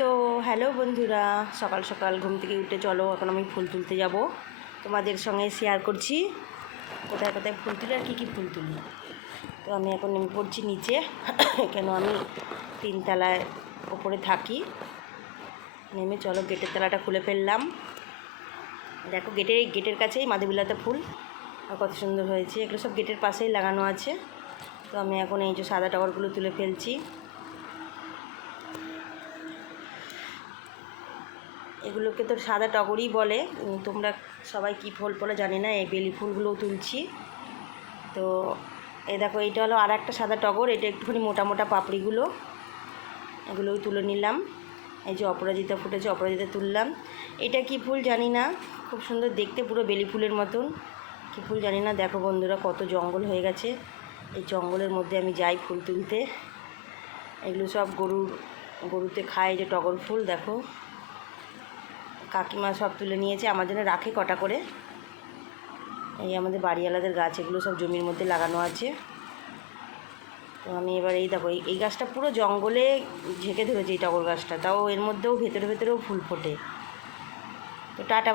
তো হ্যালো বন্ধুরা, সকাল সকাল ঘুম থেকে উঠে চলো, এখন আমি ফুল তুলতে যাব। তোমাদের সঙ্গে শেয়ার করছি কোথায় কোথায় ফুল তুলি আর কী ফুল তুলি। তো আমি এখন নেমে পড়ছি নিচে, কেন আমি 3 তলায় ওপরে থাকি। নেমে চলো, গেটের তলাটা খুলে ফেললাম। দেখো গেটের কাছেই মাধবীলতা ফুল, আর কত সুন্দর হয়েছে। এগুলো সব গেটের পাশেই লাগানো আছে। তো আমি এখন এই যে সাদা টগরগুলো তুলে ফেলছি। এগুলোকে তো সাদা টগরই বলে, তোমরা সবাই কী ফুল বলে জানি না। এই বেলি ফুলগুলোও তুলছি। তো এই দেখো, এইটা হলো আর একটা সাদা টগর, এটা একটুখানি মোটা মোটা পাপড়িগুলো, এগুলোই তুলে নিলাম। এই যে অপরাজিতা ফুটেছে, অপরাজিতা তুললাম। এটা কী ফুল জানি না, খুব সুন্দর দেখতে, পুরো বেলি ফুলের মতন। কী ফুল জানি না। দেখো বন্ধুরা, কত জঙ্গল হয়ে গেছে। এই জঙ্গলের মধ্যে আমি যাই ফুল তুলতে। এগুলো সব গরুতে খায়। যে টগর ফুল দেখো, কাকিমা সব তুলে নিয়েছে, আমার জন্য রাখে কটা করে। এই আমাদের বাড়িওয়ালাদের গাছ, এগুলো সব জমির মধ্যে লাগানো আছে। তো আমি এবার এই দেখো, এই গাছটা পুরো জঙ্গলে ঝেঁকে ধরেছে, এই টগর গাছটা। তাও এর মধ্যেও ভেতরেও ফুল ফোটে। তো টাটা।